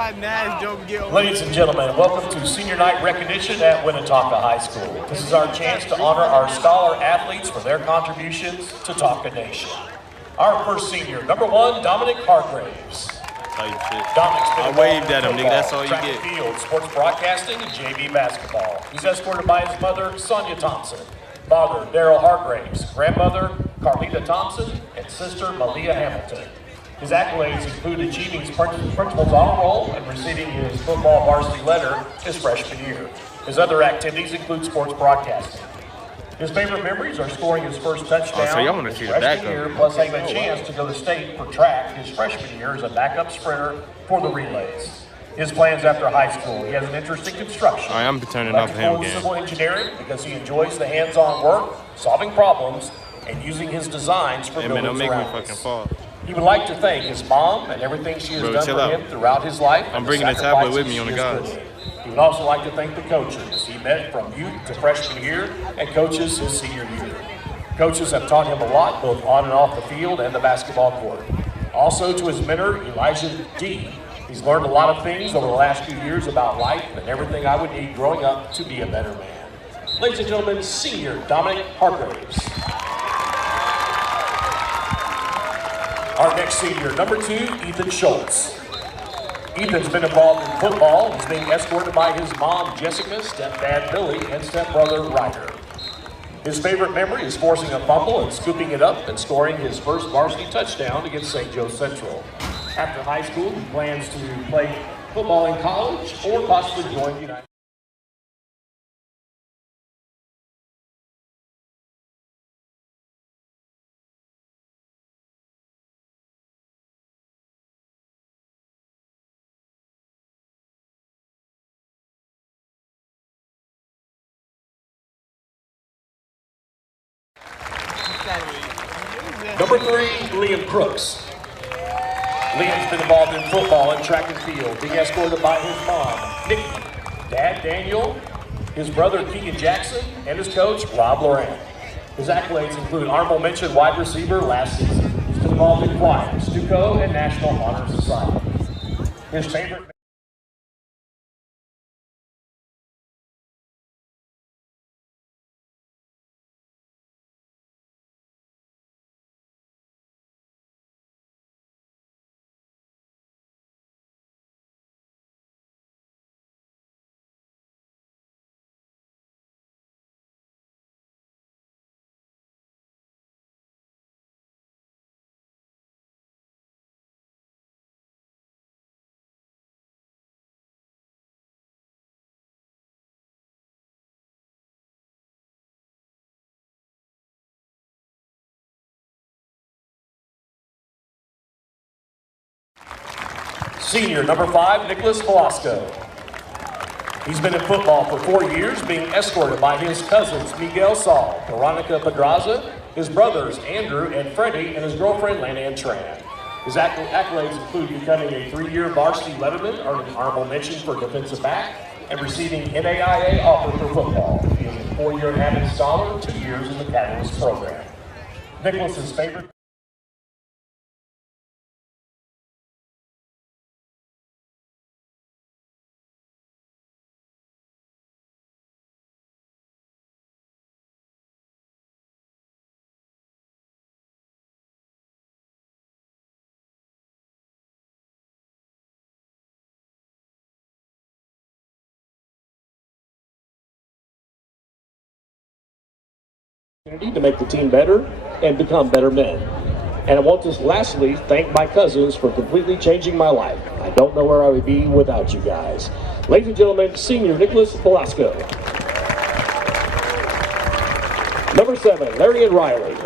why Nash don't get over. Ladies and gentlemen, welcome to Senior Night Recognition at WINNETONKA High School. This is our chance to honor our scholar athletes for their contributions to Tonka Nation. Our first senior, number 1, Dominic Hartgraves. I waved at him, nigga. That's all you track get. and field, sports broadcasting, and JV basketball. He's escorted by his mother, Sonia Thompson, father, Daryl Hartgraves, grandmother, Carlita Thompson, and sister, Malia Hamilton. His accolades include achieving his principal's honor roll and receiving his football varsity letter his freshman year. His other activities include sports broadcasting. His favorite memories are scoring his first touchdown his freshman year, plus having a chance to go to state for track his freshman year as a backup sprinter for the relays. His plans after high school: he has an interest in construction. I am turning off him again. Civil engineering because he enjoys the hands-on work, solving problems, and using his designs for building don't make me surroundings. fucking fall. He would like to thank his mom and everything she has done for him throughout his life. I'm bringing the tablet with me on the guys. He would also like to thank the coaches he met from youth to freshman year and coaches his senior year. Coaches have taught him a lot, both on and off the field and the basketball court. Also to his mentor, Elijah D. He's learned a lot of things over the last few years about life and everything I would need growing up to be a better man. Ladies and gentlemen, senior Dominic Hartgraves. Our next senior, number 2, Ethan Schulz. Ethan's been involved in football. He's being escorted by his mom, Jessica, stepdad, Billy, and stepbrother, Ryder. His favorite memory is forcing a fumble and scooping it up and scoring his first varsity touchdown against St. Joe Central. After high school, he plans to play football in college or possibly join the United States. Number 3, Liam Crooks. Liam's been involved in football and track and field, being escorted by his mom, Nikki, dad, Daniel, his brother, Keegan Jackson, and his coach, Rob Larian. His accolades include honorable mention wide receiver last season. He's been involved in choir, Stuco, and National Honor Society. His favorite senior, number 5, Nicholas Velasco. He's been in football for 4 years, being escorted by his cousins, Miguel Saul, Veronica Pedraza, his brothers, Andrew and Freddie, and his girlfriend, Lana Tran. His accolades include becoming a 3-year varsity letterman, earning an honorable mention for defensive back, and receiving NAIA offer for football. He is a 4-year Abbott Scholar, 2 years in the Catalyst program. Nicholas's favorite to make the team better and become better men. And I want to lastly thank my cousins for completely changing my life. I don't know where I would be without you guys. Ladies and gentlemen, senior Nicholas Velasco. Number 7, Larian Riley.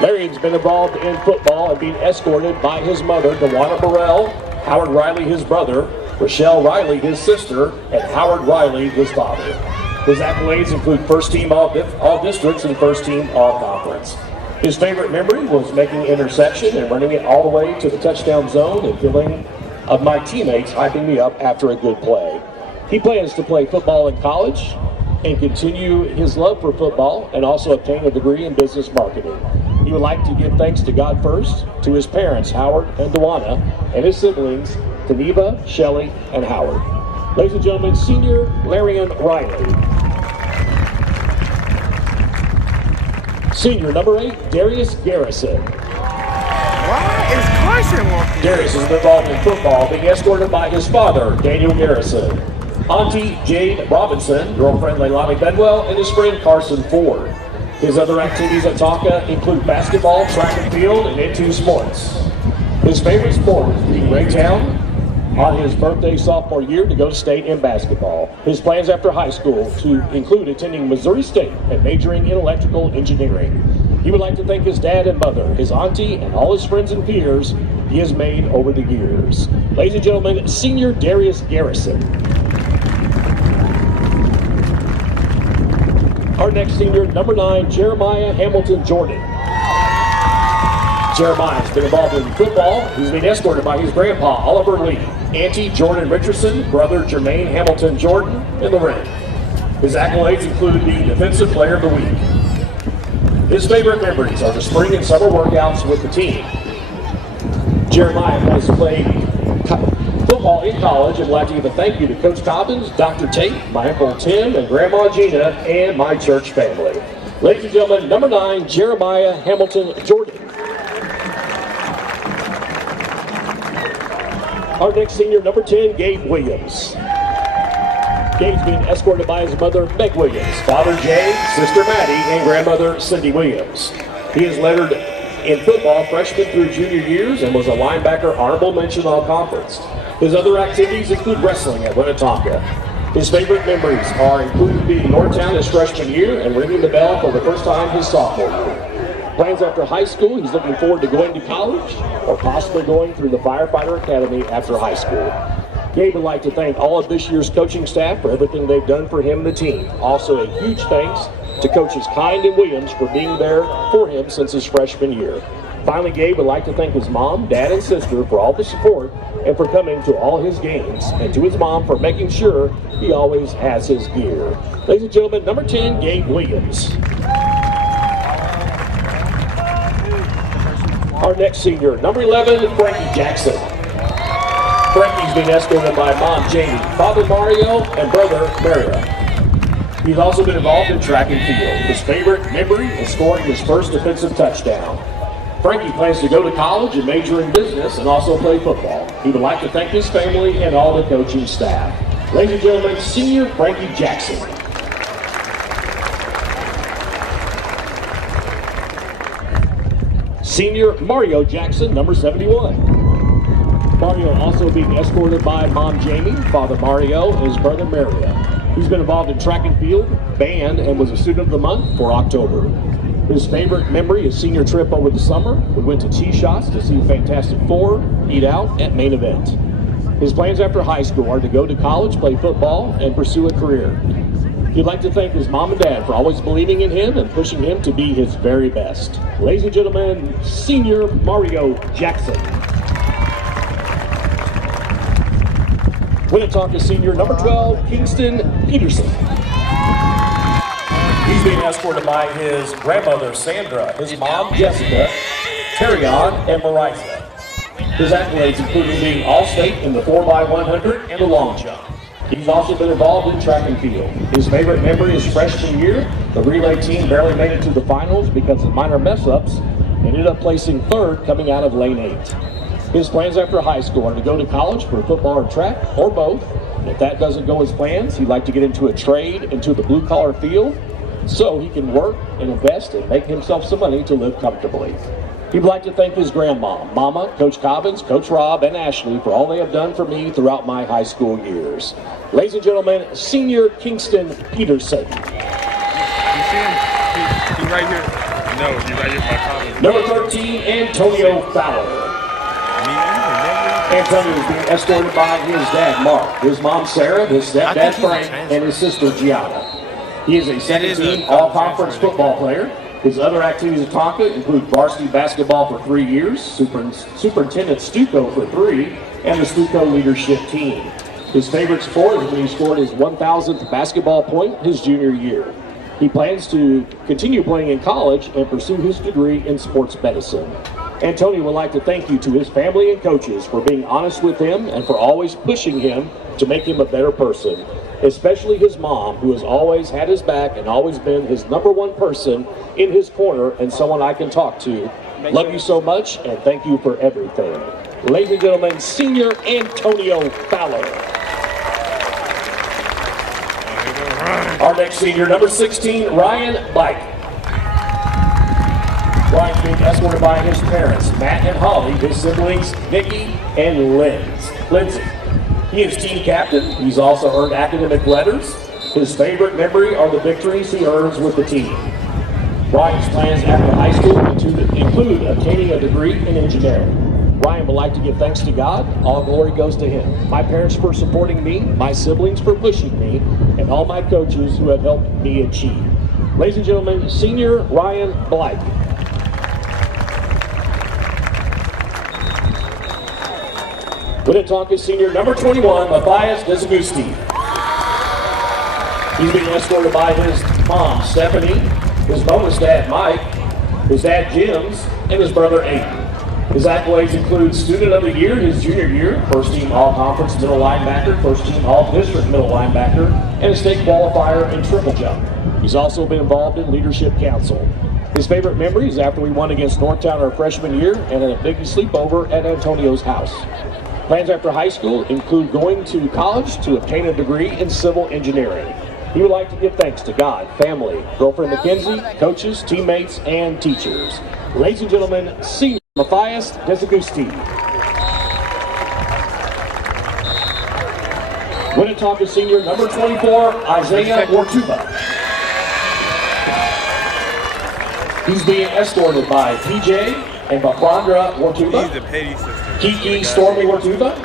Larian's been involved in football and being escorted by his mother, Dewana Burrell, Howard Riley, his brother, Rochelle Riley, his sister, and Howard Riley, his father. His accolades include first team all districts and first team all conference. His favorite memory was making an interception and running it all the way to the touchdown zone and feeling of my teammates hyping me up after a good play. He plans to play football in college and continue his love for football and also obtain a degree in business marketing. He would like to give thanks to God first, to his parents, Howard and Dewana, and his siblings, Keneva, Shelley, and Howard. Ladies and gentlemen, senior Larian Riley. Senior number 8, Darius Garrison. Why is Carson walking? Darius has been involved in football, being escorted by his father, Daniel Garrison, Auntie Jade Robinson, girlfriend Leilani Bedwell, and his friend Carson Ford. His other activities at Tonka include basketball, track and field, and N2 sports. His favorite sport is being Raytown on his birthday sophomore year to go to state in basketball. His plans after high school to include attending Missouri State and majoring in electrical engineering. He would like to thank his dad and mother, his auntie, and all his friends and peers he has made over the years. Ladies and gentlemen, senior Darius Garrison. Our next senior, number 9, Jeremiah Hamilton Jordan. Jeremiah's been involved in football. He's been escorted by his grandpa, Oliver Lee, auntie Jordan Richardson, brother Jermaine Hamilton Jordan, and Lorraine. His accolades include being Defensive Player of the Week. His favorite memories are the spring and summer workouts with the team. Jeremiah has played football in college and would like to give a thank you to Coach Cobbins, Dr. Tate, my Uncle Tim, and Grandma Gina, and my church family. Ladies and gentlemen, number 9, Jeremiah Hamilton Jordan. Our next senior, number 10, Gabe Williams. Gabe's being escorted by his mother, Meg Williams, father Jay, sister Maddie, and grandmother Cindy Williams. He is lettered in football freshman through junior years and was a linebacker honorable mention all conference. His other activities include wrestling at WINNETONKA. His favorite memories are including being Northtown his freshman year and ringing the bell for the first time his sophomore year. Plans after high school, he's looking forward to going to college or possibly going through the Firefighter Academy after high school. Gabe would like to thank all of this year's coaching staff for everything they've done for him and the team. Also a huge thanks to coaches Kind and Williams for being there for him since his freshman year. Finally, Gabe would like to thank his mom, dad, and sister for all the support and for coming to all his games, and to his mom for making sure he always has his gear. Ladies and gentlemen, number 10, Gabe Williams. Our next senior, number 11, Frankie Jackson. Frankie's been escorted by mom, Jamie, father, Mario, and brother, Mario. He's also been involved in track and field. His favorite memory is scoring his first defensive touchdown. Frankie plans to go to college and major in business and also play football. He would like to thank his family and all the coaching staff. Ladies and gentlemen, senior Frankie Jackson. Senior Mario Jackson, number 71. Mario also being escorted by mom Jamie, father Mario, and his brother Mario. He's been involved in track and field, band, and was a student of the month for October. His favorite memory is senior trip over the summer. We went to T-Shots to see Fantastic Four, eat out at Main Event. His plans after high school are to go to college, play football, and pursue a career. He'd like to thank his mom and dad for always believing in him and pushing him to be his very best. Ladies and gentlemen, senior Mario Jackson. WINNETONKA senior number 12, Kingston Peterson. He's being escorted by his grandmother, Sandra, his mom, Jessica, Terrion, and Marisa. His accolades including being All-State in the 4x100 and the long jump. He's also been involved in track and field. His favorite memory is freshman year. The relay team barely made it to the finals because of minor mess-ups and ended up placing 3rd coming out of lane 8. His plans after high school are to go to college for football or track, or both. If that doesn't go as plans, he'd like to get into a trade into the blue-collar field so he can work and invest and make himself some money to live comfortably. He'd like to thank his grandma, Mama, Coach Cobbins, Coach Rob, and Ashley for all they have done for me throughout my high school years. Ladies and gentlemen, senior Kingston Peterson. You see him? He's right here. No, he's right here by Cobbins. Number 13, Antonio Fowler. Antonio is being escorted by his dad, Mark, his mom, Sarah, his stepdad, Frank, and his sister, Gianna. He is a second-team all-conference football player. His other activities at Tonka include varsity basketball for 3 years, Superintendent Stuco for 3, and the Stuco leadership team. His favorite sport is when he scored his 1,000th basketball point his junior year. He plans to continue playing in college and pursue his degree in sports medicine. Antonio would like to thank you to his family and coaches for being honest with him and for always pushing him to make him a better person. Especially his mom, who has always had his back and always been his #1 person in his corner and someone I can talk to. Love you so much and thank you for everything. Ladies and gentlemen, Senior Antonio Ballard. Our next senior, number 16, Ryan Bike. Ryan's being escorted by his parents, Matt and Holly, his siblings, Nikki and Lindsay. He is team captain. He's also earned academic letters. His favorite memory are the victories he earns with the team. Ryan's plans after high school include obtaining a degree in engineering. Ryan would like to give thanks to God. All glory goes to him. My parents for supporting me, my siblings for pushing me, and all my coaches who have helped me achieve. Ladies and gentlemen, Senior Ryan Blythe. WINNETONKA Senior number 21, Matias Dookuski. He's being escorted by his mom, Stephanie, his bonus dad, Mike, his dad, Jim's, and his brother, Aiden. His accolades include Student of the Year his junior year, first team all-conference middle linebacker, first team all-district middle linebacker, and a state qualifier in triple jump. He's also been involved in Leadership Council. His favorite memory is after we won against Northtown our freshman year and a big sleepover at Antonio's house. Plans after high school include going to college to obtain a degree in civil engineering. He would like to give thanks to God, family, girlfriend Mackenzie, coaches, teammates, and teachers. Ladies and gentlemen, Senior Matias Dookuski. WINNETONKA Senior number 24, Isaiah Mortuba. He's being escorted by PJ and Bafandra Mortuba, Kiki Stormy Mortuba,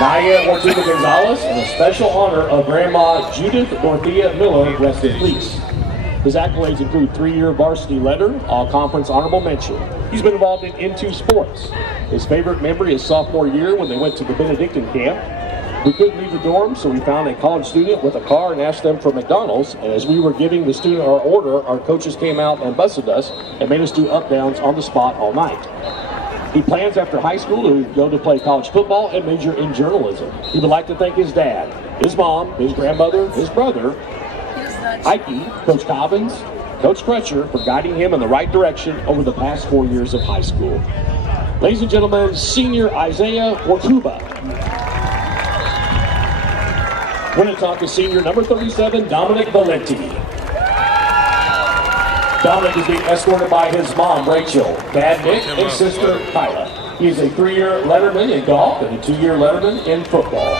Naya Mortuba Gonzalez, and a special honor of Grandma Judith Dorothea Miller, rest in peace. His accolades include 3-year varsity letter, all-conference honorable mention. He's been involved in N2 sports. His favorite memory is sophomore year when they went to the Benedictine camp. We couldn't leave the dorm, so we found a college student with a car and asked them for McDonald's. And as we were giving the student our order, our coaches came out and busted us and made us do up-downs on the spot all night. He plans after high school to go to play college football and major in journalism. He would like to thank his dad, his mom, his grandmother, his brother, Ike, Coach Cobbins, Coach Crutcher for guiding him in the right direction over the past 4 years of high school. Ladies and gentlemen, Senior Isaiah Mortuba. WINNETONKA Senior number 37, Dominic Valente. Dominic is being escorted by his mom, Rachel, dad, Nick, and sister, Kyla. He is a 3-year letterman in golf and a 2-year letterman in football.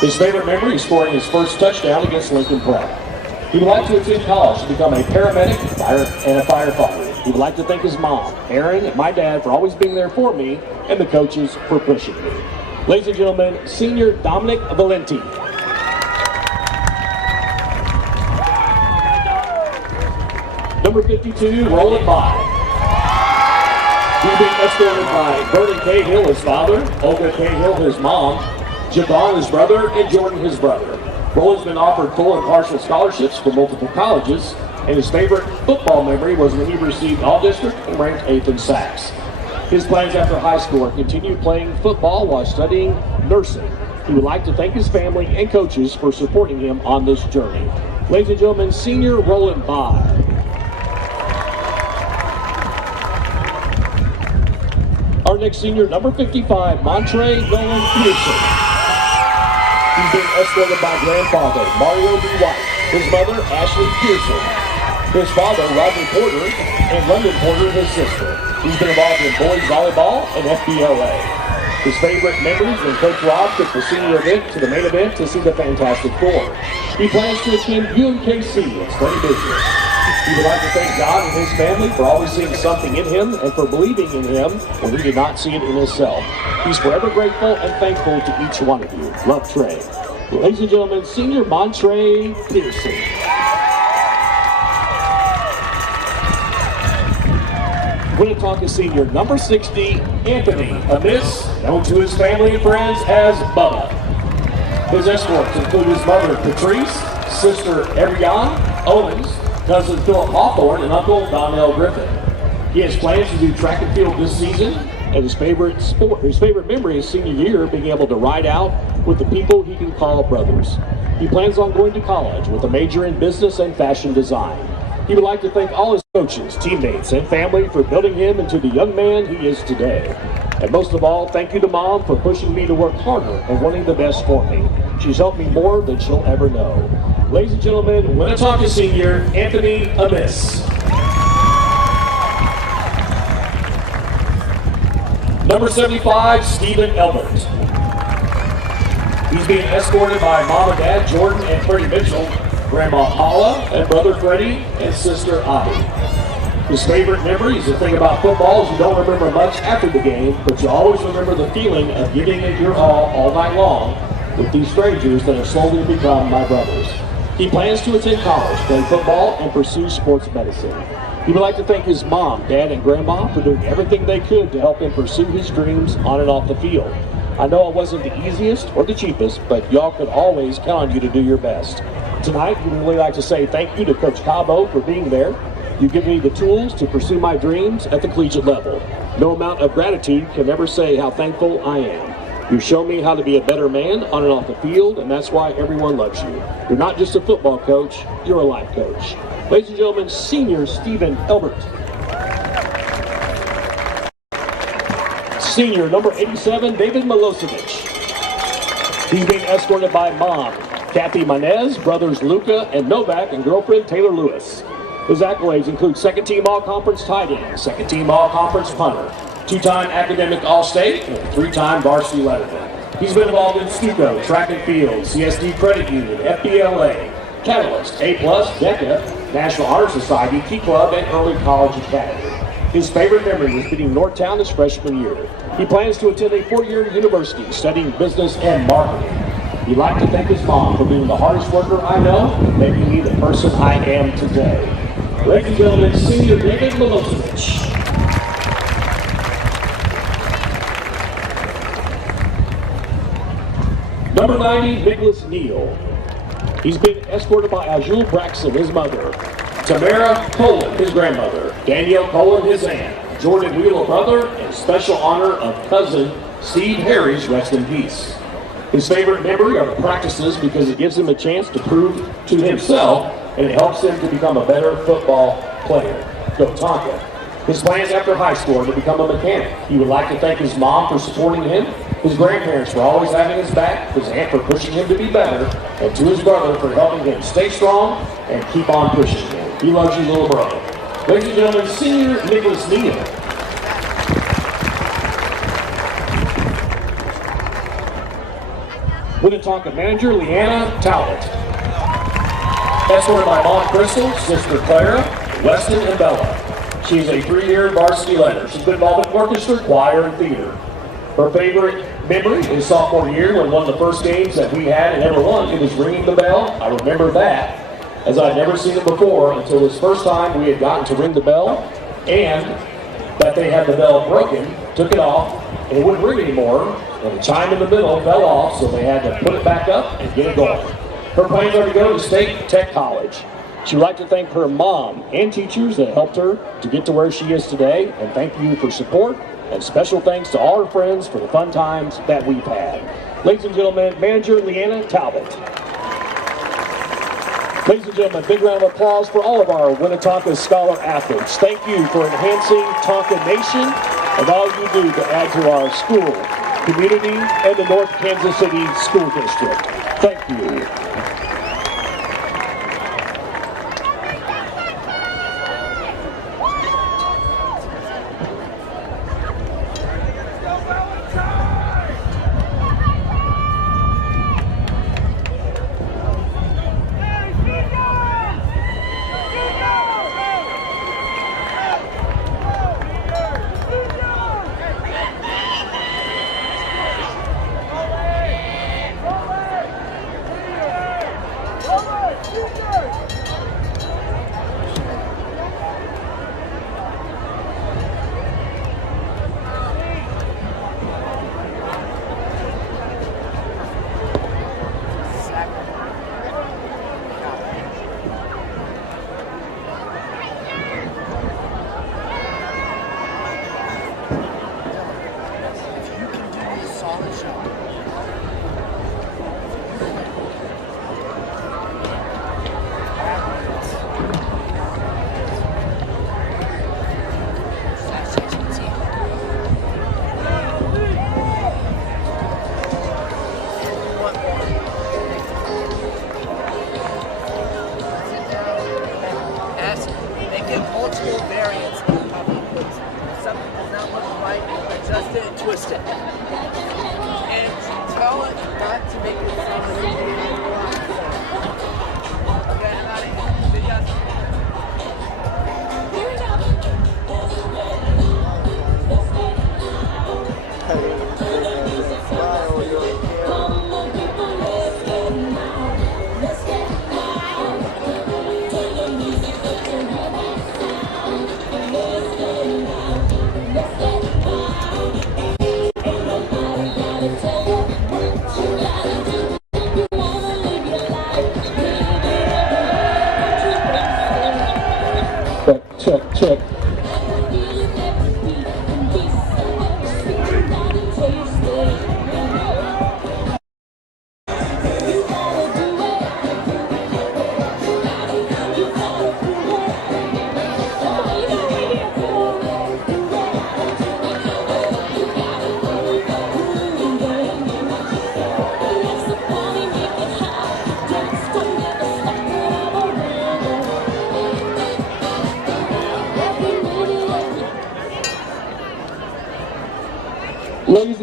His favorite memory is scoring his first touchdown against Lincoln Prep. He would like to attend college to become a paramedic and a firefighter. He would like to thank his mom, Aaron, and my dad for always being there for me, and the coaches for pushing me. Ladies and gentlemen, Senior Dominic Valente. Number 52, Roland B. He's being escorted by Vernon Cahill, his father, Olga Cahill, his mom, Javon, his brother, and Jordan, his brother. Roland's been offered full and partial scholarships for multiple colleges, and his favorite football memory was when he received all-district and ranked 8th in sacks. His plans after high school are to continue playing football while studying nursing. He would like to thank his family and coaches for supporting him on this journey. Ladies and gentlemen, Senior Roland B. Our next senior, number 55, Montree Pearson. He's being escorted by grandfather, Mario B. White, his mother, Ashley Pearson, his father, Roger Porter, and London Porter, his sister. He's been involved in boys volleyball and FBLA. His favorite memories when Coach Rob took the senior event to the main event to see the Fantastic Four. He plans to attend UMKC and study business. He would like to thank God and his family for always seeing something in him and for believing in him when he did not see it in himself. He's forever grateful and thankful to each one of you. Love, Trey. Ladies and gentlemen, Senior Montree Pearson. WINNETONKA Senior number 60, Anthony Amiss, known to his family and friends as Bubba. His escorts include his mother, Patrice, sister, Ariane Owens, cousin Philip Hawthorne, and uncle Donnell Griffin. He has plans to do track and field this season. and his favorite memory is senior year, being able to ride out with the people he can call brothers. He plans on going to college with a major in business and fashion design. He would like to thank all his coaches, teammates, and family for building him into the young man he is today. And most of all, thank you to Mom for pushing me to work harder and wanting the best for me. She's helped me more than she'll ever know. Ladies and gentlemen, Winnetonka senior, Anthony Amiss. Number 75, Stephen Elbert. He's being escorted by Mom and Dad, Jordan and Freddie Mitchell, Grandma Paula, and brother Freddie, and sister Avi. His favorite memory is the thing about football is you don't remember much after the game, but you always remember the feeling of giving it your all night long with these strangers that have slowly become my brothers. He plans to attend college, play football, and pursue sports medicine. He would like to thank his mom, dad, and grandma for doing everything they could to help him pursue his dreams on and off the field. I know it wasn't the easiest or the cheapest, but y'all could always count on you to do your best. Tonight, we would really like to say thank you to Coach Cabo for being there. You've given me the tools to pursue my dreams at the collegiate level. No amount of gratitude can ever say how thankful I am. You've shown me how to be a better man on and off the field, and that's why everyone loves you. You're not just a football coach, you're a life coach. Ladies and gentlemen, senior Stephen Elbert. Senior, number 87, David Mallovich. He's being escorted by Mom, Kathy Manez, brothers Luca and Novak, and girlfriend Taylor Lewis. His accolades include second-team all-conference tight end, second-team all-conference punter, two-time academic all-state, and three-time varsity letterman. He's been involved in Stuco, track and field, CSD credit union, FBLA, Catalyst, A+, DECA, National Honor Society, Key Club, and early college academy. His favorite memory was beating Northtown his freshman year. He plans to attend a 4-year university studying business and marketing. He'd like to thank his mom for being the hardest worker I know and making me the person I am today. Ladies and gentlemen, senior David Mallovich. Number 90, Nicholas Neal. He's been escorted by Azul Braxton, his mother, Tamara Colin, his grandmother, Danielle Colin, his aunt, Jordan Wheeler, brother, and special honor of cousin Steve Harris, rest in peace. His favorite memory are the practices because it gives him a chance to prove to himself and it helps him to become a better football player. Go Tonka. His plans after high school are to become a mechanic. He would like to thank his mom for supporting him, his grandparents for always having his back, his aunt for pushing him to be better, and to his brother for helping him stay strong and keep on pushing him. He loves you, little brother. Ladies and gentlemen, senior Nicholas Neal. Winnetonka manager, Lyanna Talent. Escorted by Mom Crystal, sister Clara, Weston, and Bella. She's a 3-year varsity letter. She's been involved in orchestra, choir, and theater. Her favorite memory is sophomore year when one of the first games that we had and ever won, it was ringing the bell. I remember that, as I'd never seen it before until this first time we had gotten to ring the bell, and that they had the bell broken, took it off, and it wouldn't ring anymore, and the chime in the middle fell off, so they had to put it back up and get it going. Her plans are to go to State Tech College. She would like to thank her mom and teachers that helped her to get to where she is today, and thank you for support, and special thanks to all her friends for the fun times that we've had. Ladies and gentlemen, manager Lyanna Talent. Ladies and gentlemen, big round of applause for all of our Winnetonka Scholar athletes. Thank you for enhancing Tonka Nation and all you do to add to our school, community, and the North Kansas City School District. Thank you.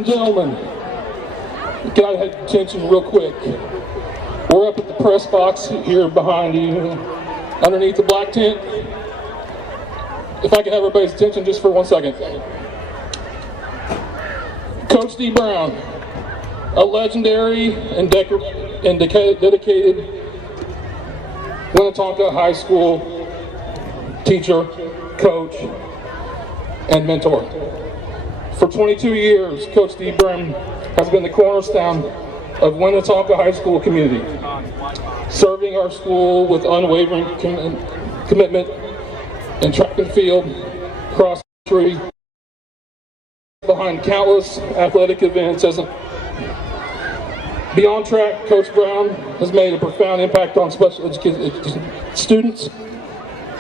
and gentlemen, gotta have attention real quick. We're up at the press box here behind you, underneath the black tent. If I could have everybody's attention just for 1 second. Coach D. Brown, a legendary and dedicated WINNETONKA High School teacher, coach, and mentor. For 22 years, Coach D. Brown has been the cornerstone of WINNETONKA High School community, serving our school with unwavering commitment in track and field, cross country, behind countless athletic events. Beyond track, Coach Brown has made a profound impact on special education students,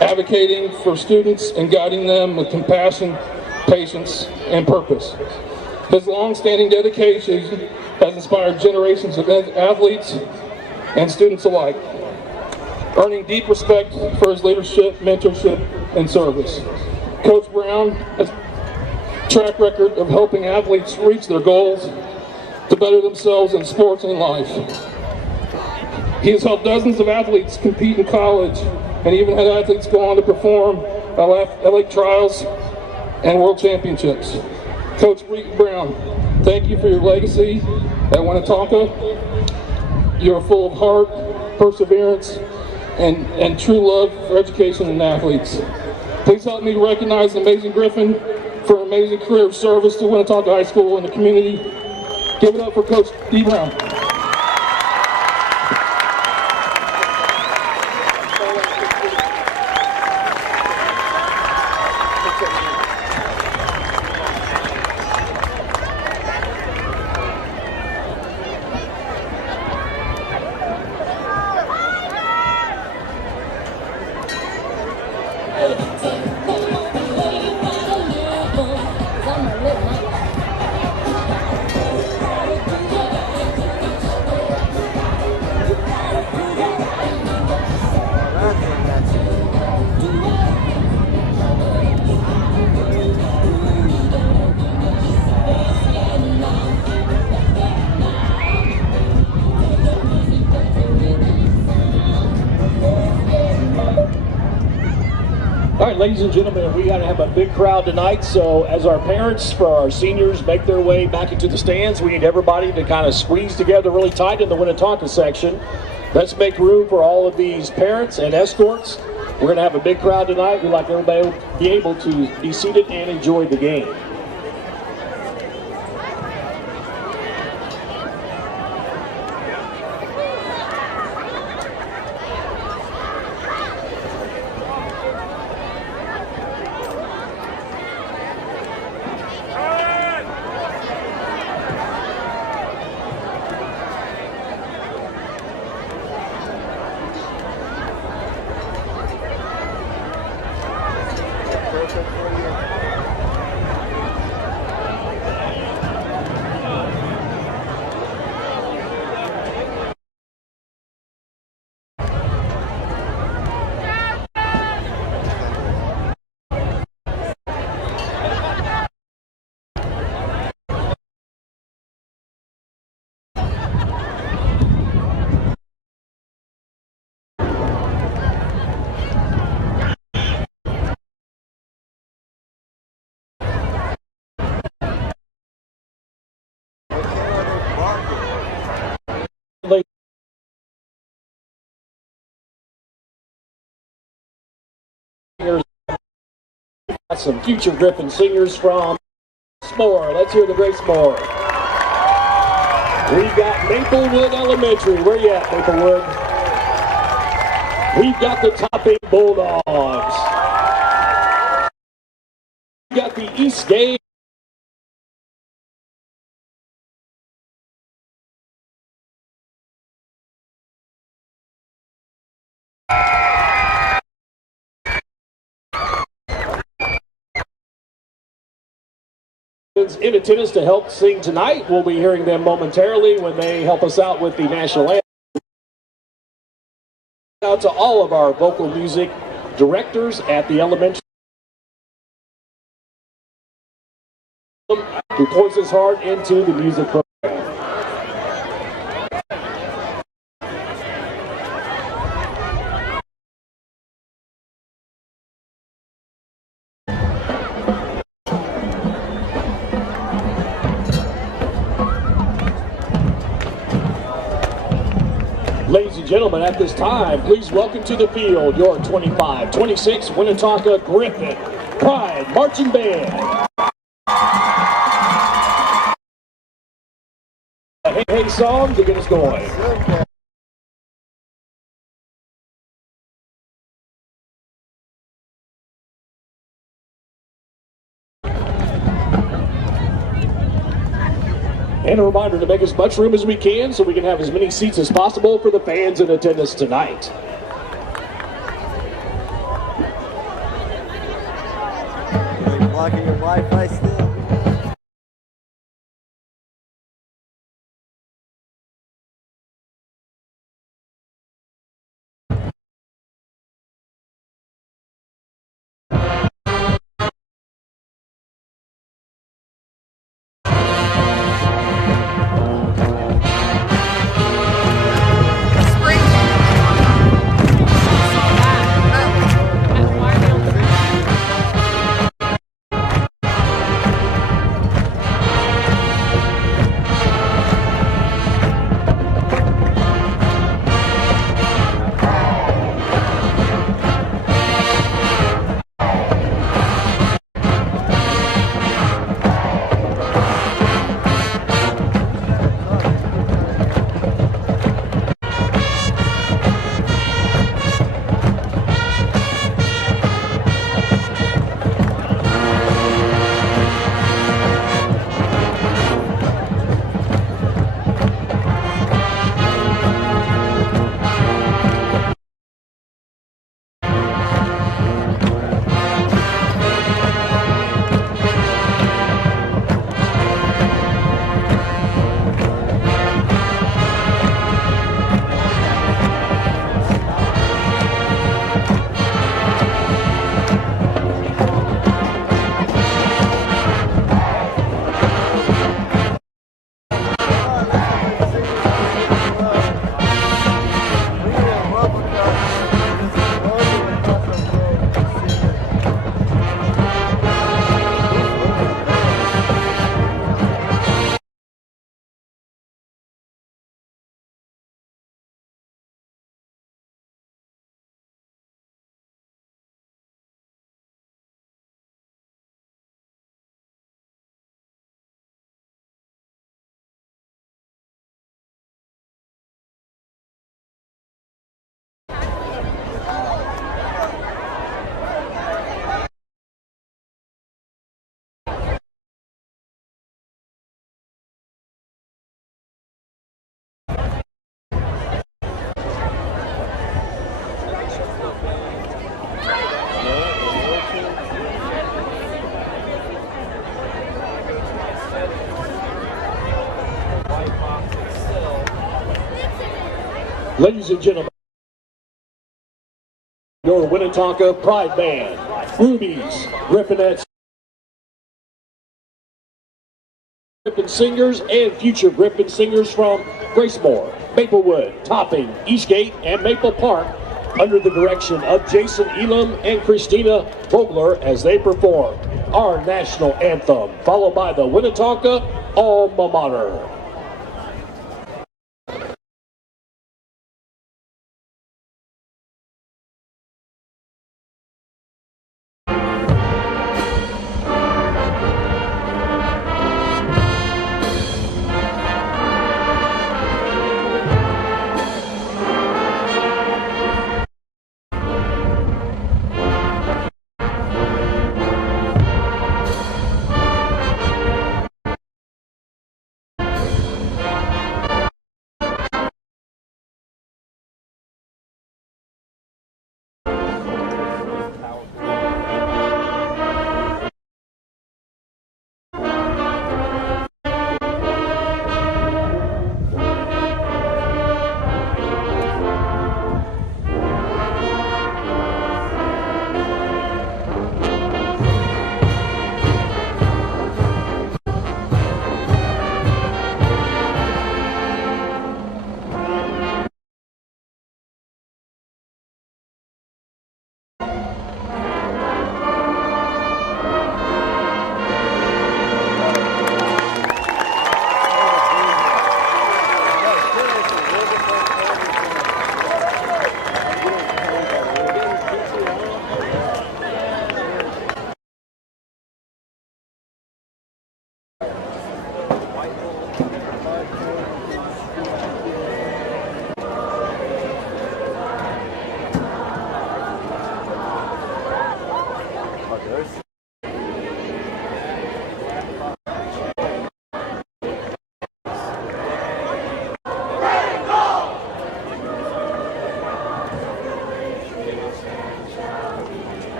advocating for students and guiding them with compassion, patience, and purpose. His long-standing dedication has inspired generations of athletes and students alike, earning deep respect for his leadership, mentorship, and service. Coach Brown has a track record of helping athletes reach their goals to better themselves in sports and life. He has helped dozens of athletes compete in college and even had athletes go on to perform at athletic trials and world championships. Coach Brown, thank you for your legacy at WINNETONKA. You are full of heart, perseverance, and true love for education and athletes. Please help me recognize the amazing Griffin for an amazing career of service to WINNETONKA High School and the community. Give it up for Coach D. Brown. All right, ladies and gentlemen, we got to have a big crowd tonight, so as our parents for our seniors make their way back into the stands, we need everybody to kind of squeeze together really tight in the WINNETONKA section. Let's make room for all of these parents and escorts. We're going to have a big crowd tonight. We'd like everybody to be able to be seated and enjoy the game. Some future Griffin singers from S'more. Let's hear the great S'more. We've got Maplewood Elementary. Where you at, Maplewood? We've got the top 8 Bulldogs. We've got the East Gate. In attendance to help sing tonight. We'll be hearing them momentarily when they help us out with the national anthem. Out to all of our vocal music directors at the elementary. who pours his heart into the music program. Ladies and gentlemen, at this time, please welcome to the field your 25-26 Minnetonka Griffin Pride Marching Band. A hey song to get us going. And a reminder to make as much room as we can so we can have as many seats as possible for the fans in attendance tonight. You're blocking your Wi-Fi still? Ladies and gentlemen, your Minnetonka Pride Band, Rubies, Griffin Singers, and future Griffin Singers from Gracemore, Maplewood, Topping, Eastgate, and Maple Park, under the direction of Jason Elam and Christina Vogler as they perform our national anthem, followed by the Minnetonka Alma Mater.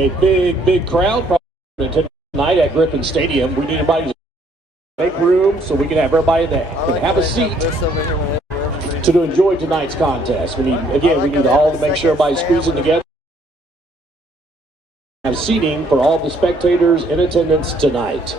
A big crowd probably tonight at Griffin Stadium. We need everybody to make room so we can have everybody that can have a seat to enjoy tonight's contest. We need all to make sure everybody's squeezing together. Have seating for all the spectators in attendance tonight.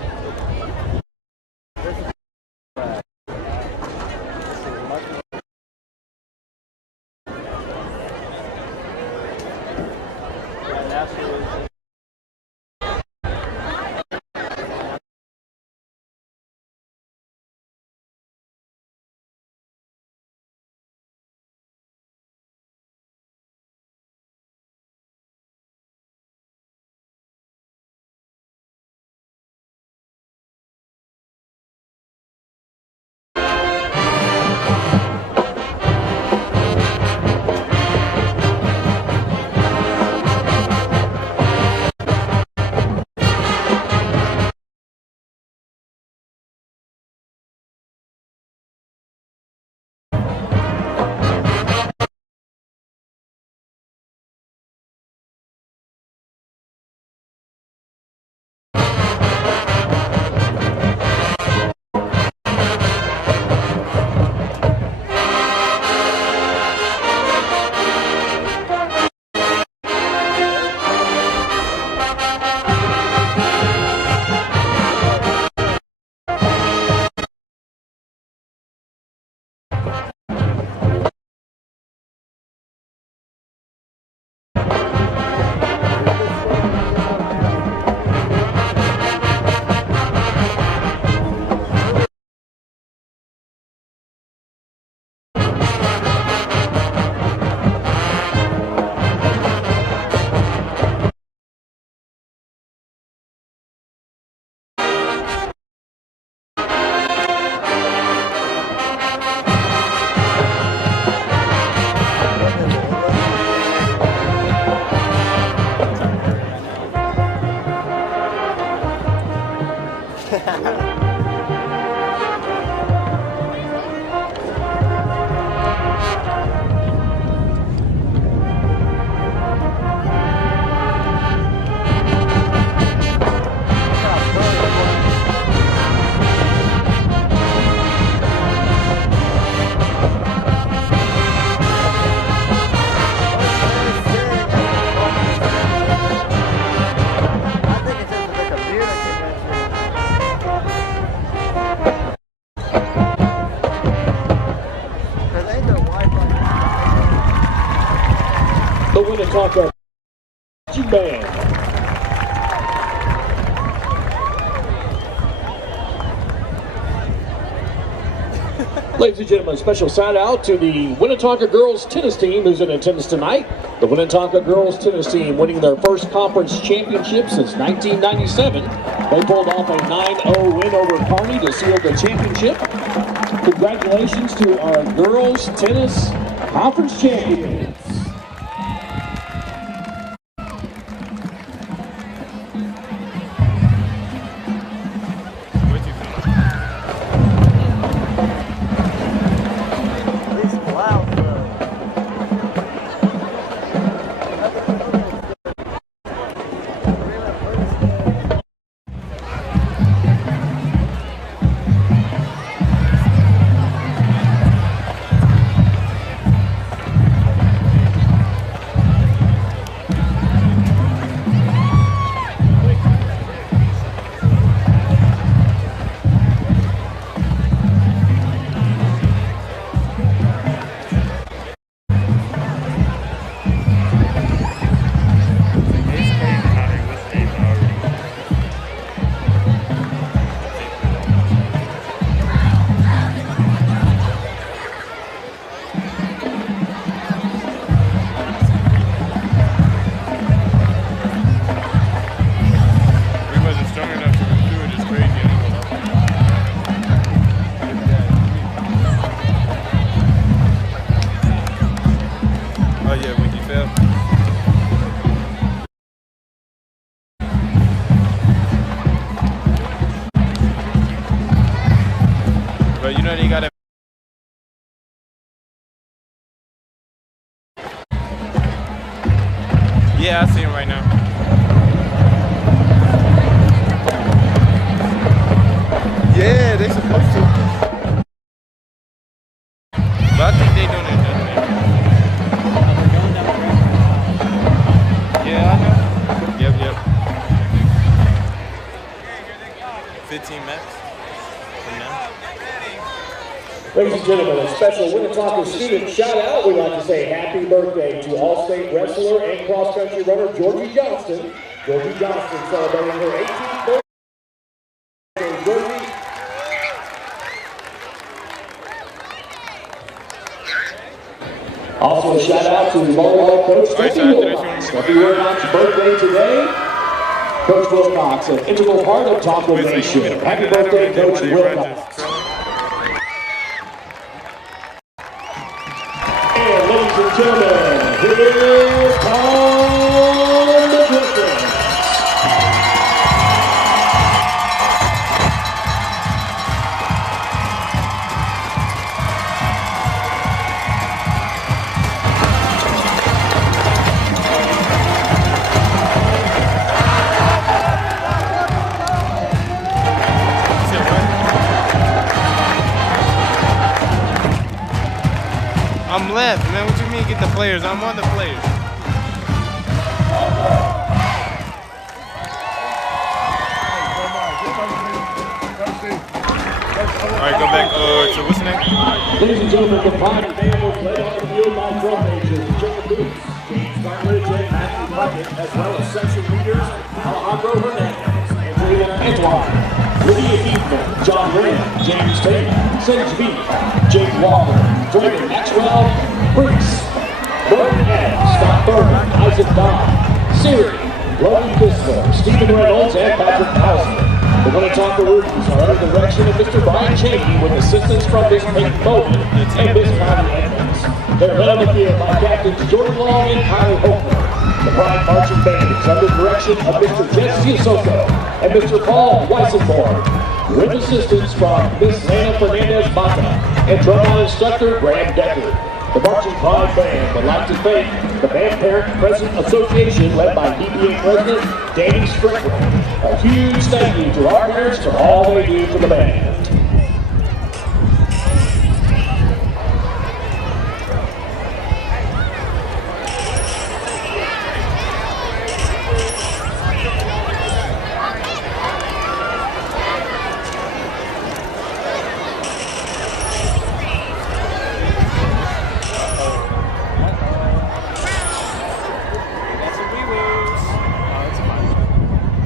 Winnetonka Band. Ladies and gentlemen, special shout out to the Winnetonka girls tennis team who's in attendance tonight. The Winnetonka girls tennis team winning their first conference championship since 1997. They pulled off a 9-0 win over Kearney to seal the championship. Congratulations to our girls tennis conference champions. Yeah, I see him right now. Ladies and gentlemen, a special WINNETONKA student shout out. We'd like to say happy birthday to All-State wrestler and cross-country runner Georgie Johnston. Georgie Johnston celebrating her 18th birthday. Georgie. Also a shout out to volleyball coach Steffi Wilcox. Steffi Wilcox's birthday today. Coach Wilcox, an integral part of Tonka Nation. Happy birthday, Coach Wilcox. And ladies and gentlemen, here come the Griffins. I'm left, man. What you mean get the players? I'm on the players. Alright, go back to what's the name? Ladies and gentlemen, the party band was led on the field by drum majors Joe Boots, James Garland, and Matthew Puckett, as well as section leaders Alejandro Hernandez, Andrea Antoine, Lydia Heathman, John Graham, James Taylor, Sage V, Jake Walker, Jordan Maxwell, Crooks, Burton Adams, Scott Thurman, Isaac Don, Siri, Logan Bisler, Stephen Reynolds, and Patrick Hauser. The WINNETONKA rookies are under the direction of Mr. Brian Cheney with assistance from Ms. Peyton Bowman and Ms. Connie Edmonds. They're led on the field by Captains Jordan Long and Kylie Hofer. The Pride Marching Band is under the direction of Mr. Jesse Soko and Mr. Paul Weissenborn, with assistance from Ms. Lana Fernandez-Mata and drumline instructor Graham Decker. The Marching Pride Band would like to thank the Band Parent President Association led by PBA President Danny Strickland. A huge thank you to our parents for all they do for the band.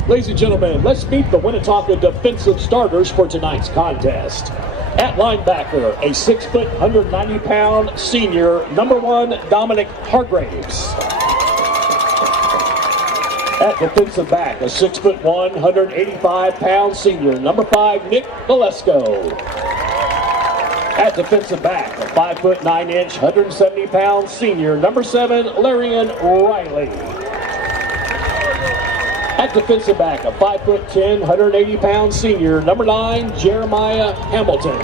Ladies and gentlemen, let's meet the WINNETONKA defensive starters for tonight's contest. At linebacker, a 6 foot, 190-pound senior, #1, Dominic Hartgraves. At defensive back, a 6 foot, 185-pound senior, #5, Nick Velasco. At defensive back, a 5 foot, 9 inch, 170-pound senior, #7, Larian Riley. At defensive back, a 5 foot 10, 180-pound senior, #9, Jeremiah Hamilton.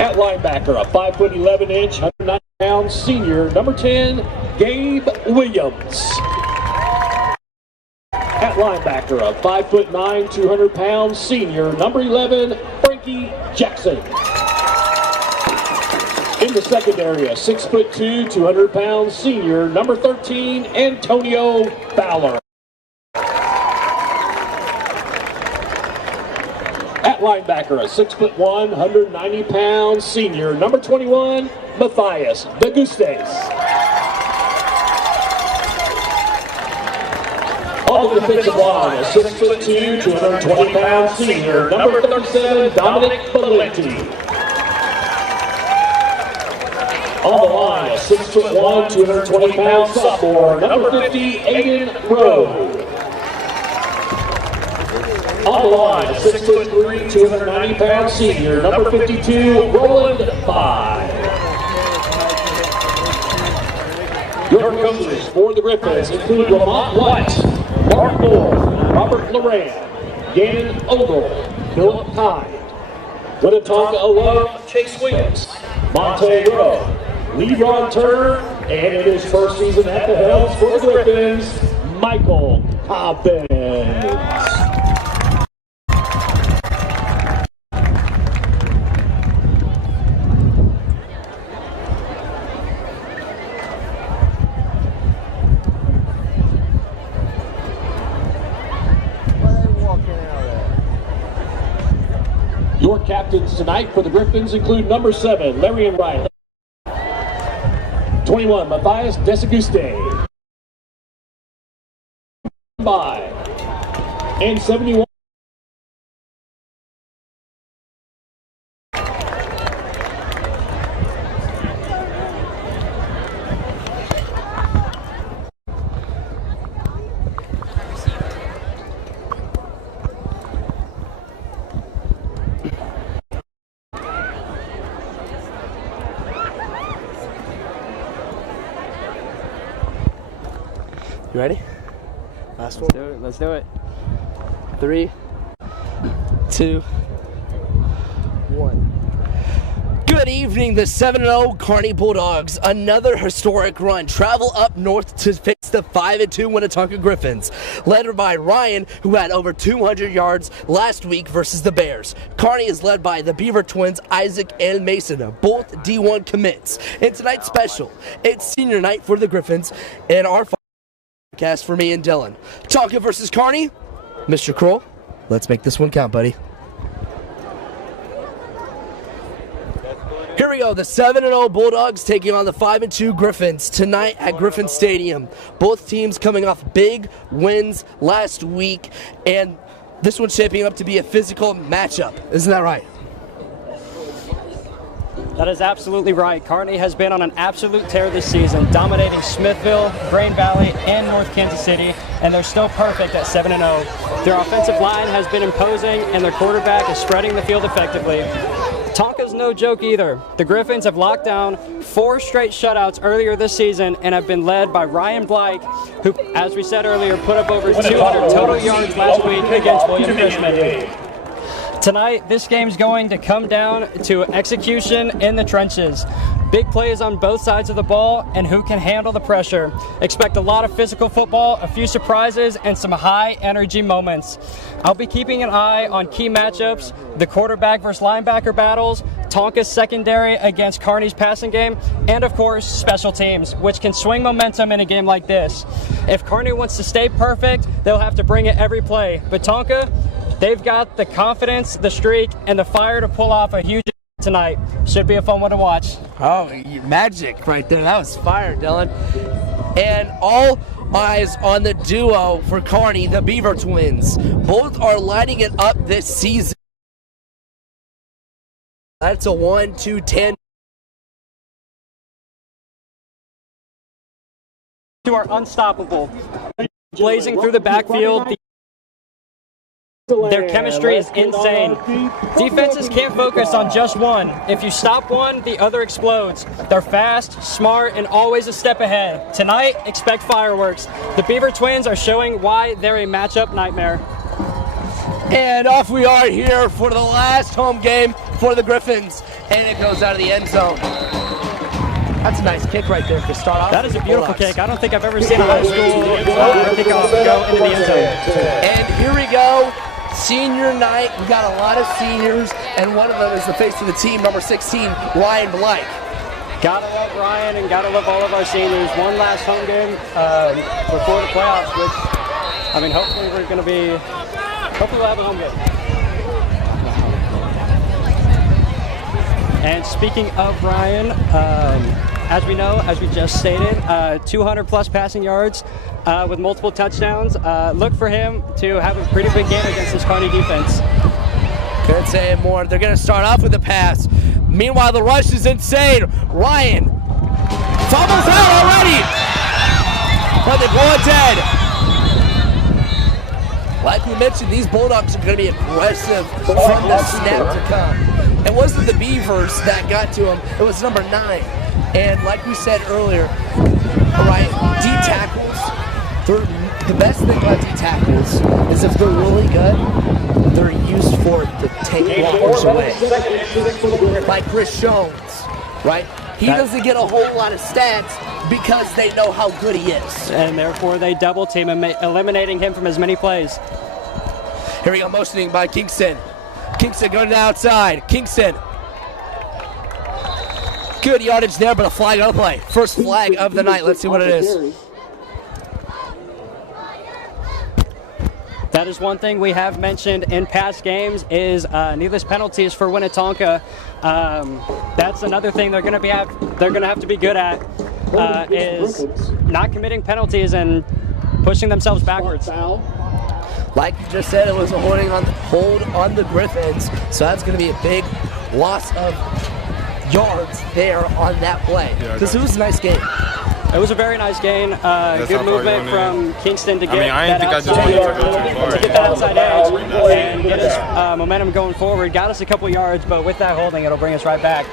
At linebacker, a 5 foot 11 inch, 190-pound senior, #10, Gabe Williams. At linebacker, a 5 foot 9, 200-pound senior, #11, Frankie Jackson. In the secondary, a 6 foot 2, 200-pound senior, #13, Antonio Ballard. At linebacker, a 6 foot 1, 190-pound senior, #21, Matias Dookuski. On the defensive line, a 6 foot 2, 220-pound senior, #37, Dominic Valente. On the line, a 6 foot 1, 220-pound sophomore, #50, Aiden Rowe. On the line, a 6 foot 3, 290-pound senior, #52, Roland B. Your coaches for the Griffins include Lamont White, Mark Moore, Robert Loran, Gannon Ogle, Philip Kind, WINNETONKA alum Chase Williams, Monte Rowe, LeBron Turner, and in his first season at the helm for the Griffins, Michael Cobbins. Your captains tonight for the Griffins include number 7, Larian Riley, 21, Matias Dookuski, and 71. You ready? Last one. Let's do it. 3, 2, 1. Good evening, the 7-0 Kearney Bulldogs. Another historic run. Travel up north to face the 5-2 Winnetonka Griffins, led by Ryan, who had over 200 yards last week versus the Bears. Kearney is led by the Beaver twins, Isaac and Mason, both D1 commits. And tonight's special, it's senior night for the Griffins, and our podcast for me and Dylan. Tonka versus Kearney. Mr. Kroll, let's make this one count, buddy. Here we go, the 7-0 Bulldogs taking on the 5-2 Griffins tonight at Griffin Stadium. Both teams coming off big wins last week, and this one's shaping up to be a physical matchup. Isn't that right? That is absolutely right. Kearney has been on an absolute tear this season, dominating Smithville, Grain Valley, and North Kansas City, and they're still perfect at 7-0. Their offensive line has been imposing, and their quarterback is spreading the field effectively. Tonka's no joke either. The Griffins have locked down 4 straight shutouts earlier this season and have been led by Ryan Blake, who, as we said earlier, put up over 200 total yards last week against William Fishman. Tonight, this game's going to come down to execution in the trenches. Big plays on both sides of the ball, and who can handle the pressure. Expect a lot of physical football, a few surprises, and some high-energy moments. I'll be keeping an eye on key matchups, the quarterback versus linebacker battles, Tonka's secondary against Kearney's passing game, and of course, special teams, which can swing momentum in a game like this. If Kearney wants to stay perfect, they'll have to bring it every play. But Tonka, they've got the confidence, the streak, and the fire to pull off a huge tonight. Should be a fun one to watch. Oh, magic right there. That was fire, Dylan. And all eyes on the duo for Kearney, the Beaver twins. Both are lighting it up this season. That's a 1-2-10. Two are unstoppable. Blazing through the backfield. Their chemistry is insane. Defenses can't focus on just one. If you stop one, the other explodes. They're fast, smart, and always a step ahead. Tonight, expect fireworks. The Beaver twins are showing why they're a matchup nightmare. And off we are here for the last home game for the Griffins. And it goes out of the end zone. That's a nice kick right there to start off. That is a beautiful kick. I don't think I've ever seen a high school kickoff go into the end zone. And here we go. Senior night, we got a lot of seniors, and one of them is the face of the team, number 16, Ryan Blake. Gotta love Ryan and gotta love all of our seniors. One last home game before the playoffs, which, I mean, hopefully we'll have a home game. And speaking of Ryan, as we know, as we just stated, 200 plus passing yards with multiple touchdowns. Look for him to have a pretty big game against this Kearney defense. Couldn't say it more. They're going to start off with the pass. Meanwhile, the rush is insane. Ryan fumbles out already, but the ball dead. Like we mentioned, these Bulldogs are going to be aggressive from the snap to come. It wasn't the Beavers that got to him. It was number 9. And like we said earlier, right, D tackles, the best thing about D tackles is if they're really good, they're used for to take blockers away. Like Chris Schulz, right? He doesn't get a whole lot of stats because they know how good he is. And therefore they double team him, eliminating him from as many plays. Here we go, motioning by Kingston. Kingston going to the outside. Kingston. Good yardage there, but a flag on the play. First flag of the night. Let's see what it is. That is one thing we have mentioned in past games is needless penalties for Winnetonka. That's another thing they're going to have to be good at is not committing penalties and pushing themselves backwards. Like you just said, it was a hold on the Griffins, so that's going to be a big loss of yards there on that play. Because it was a nice game. It was a very nice game. Good movement from Kingston to get that outside edge and get us momentum going forward. Got us a couple yards, but with that holding, it'll bring us right back.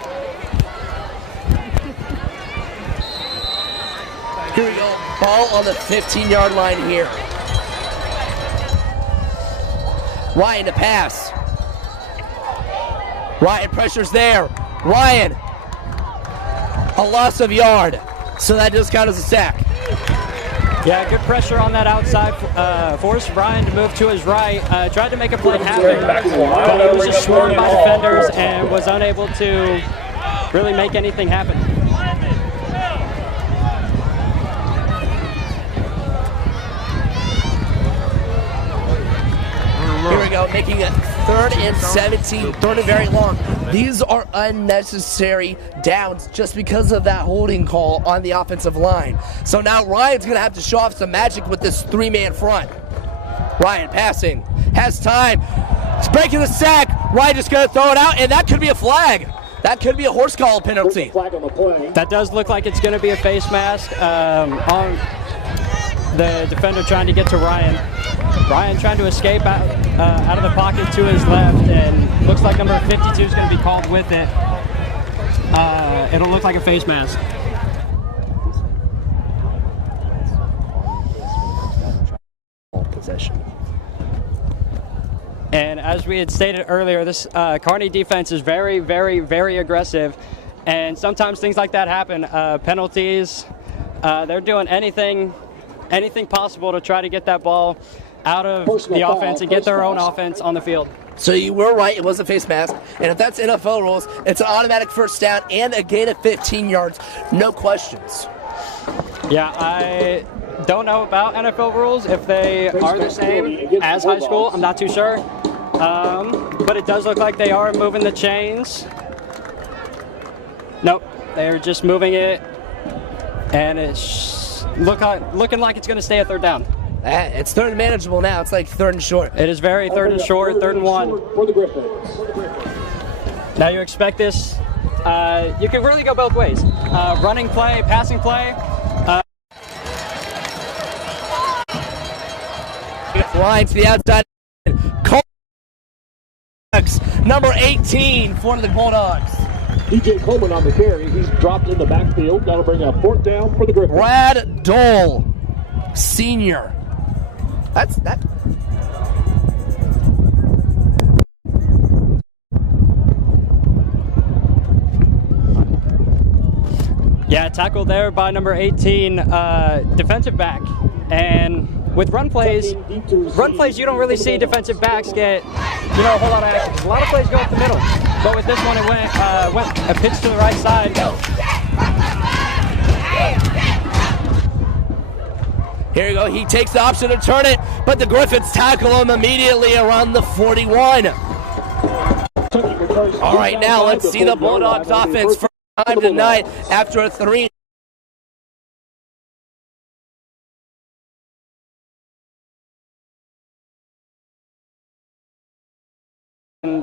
Here we go. Ball on the 15-yard line here. Ryan to pass. Ryan pressure's there. Ryan. A loss of yard. So that does count as a sack. Yeah, good pressure on that outside. Forced Ryan to move to his right. Tried to make a play happen, but he was just swarmed by defenders and was unable to really make anything happen. Here we go, making it 3rd and 17, 3rd and very long. These are unnecessary downs just because of that holding call on the offensive line. So now Ryan's going to have to show off some magic with this 3-man front. Ryan passing, has time, he's breaking the sack. Ryan just going to throw it out, and that could be a flag. That could be a horse collar penalty. That does look like it's going to be a face mask on the defender trying to get to Ryan. Ryan trying to escape out of the pocket to his left, and looks like number 52 is going to be called with it. It'll look like a face mask. Possession. And as we had stated earlier, this Kearney defense is very, very, very aggressive, and sometimes things like that happen. Penalties, they're doing anything possible to try to get that ball out of the offense and get their own offense on the field. So you were right, it was a face mask, and if that's NFL rules, it's an automatic first down and a gain of 15 yards, no questions. Yeah, I don't know about NFL rules, if they are the same as high school, I'm not too sure. But it does look like they are moving the chains. Nope, they're just moving it, and it's looking like it's going to stay a 3rd down. It's 3rd and manageable now. It's like 3rd and short. It is very 3rd and short, 3rd and 1. Now you expect this. You can really go both ways. Running play, passing play. Line to the outside. Number 18 for the Bulldogs. DJ Coleman on the carry. He's dropped in the backfield. That'll bring a 4th down for the Griffins. Brad Dole, senior. That's that. Yeah, tackle there by number 18, defensive back. And with run plays, you don't really see defensive backs get, a whole lot of action. A lot of plays go up the middle. But with this one, it went a pitch to the right side. Here you go. He takes the option to turn it, but the Griffins tackle him immediately around the 41. All right, now let's see the Bulldogs offense for time tonight after a 3.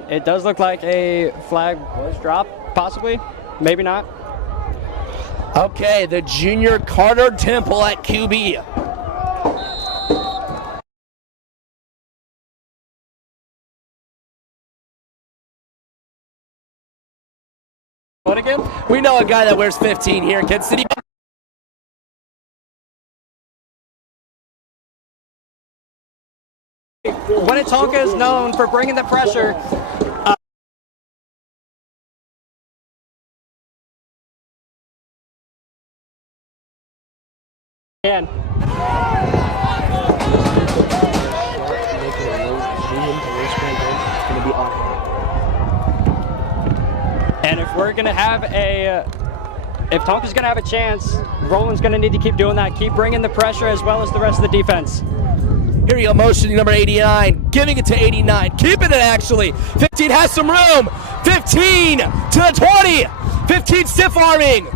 It does look like a flag was dropped, possibly, maybe not. Okay, the junior Carter Temple at QB. What again? We know a guy that wears 15 here in Kansas City. Winnetonka is known for bringing the pressure. And if we're going to have if Tonka's going to have a chance, Roland's going to need to keep doing that, keep bringing the pressure as well as the rest of the defense. Here you go, motioning number 89, giving it to 89, keeping it actually. 15 has some room. 15 to the 20. 15 stiff arming.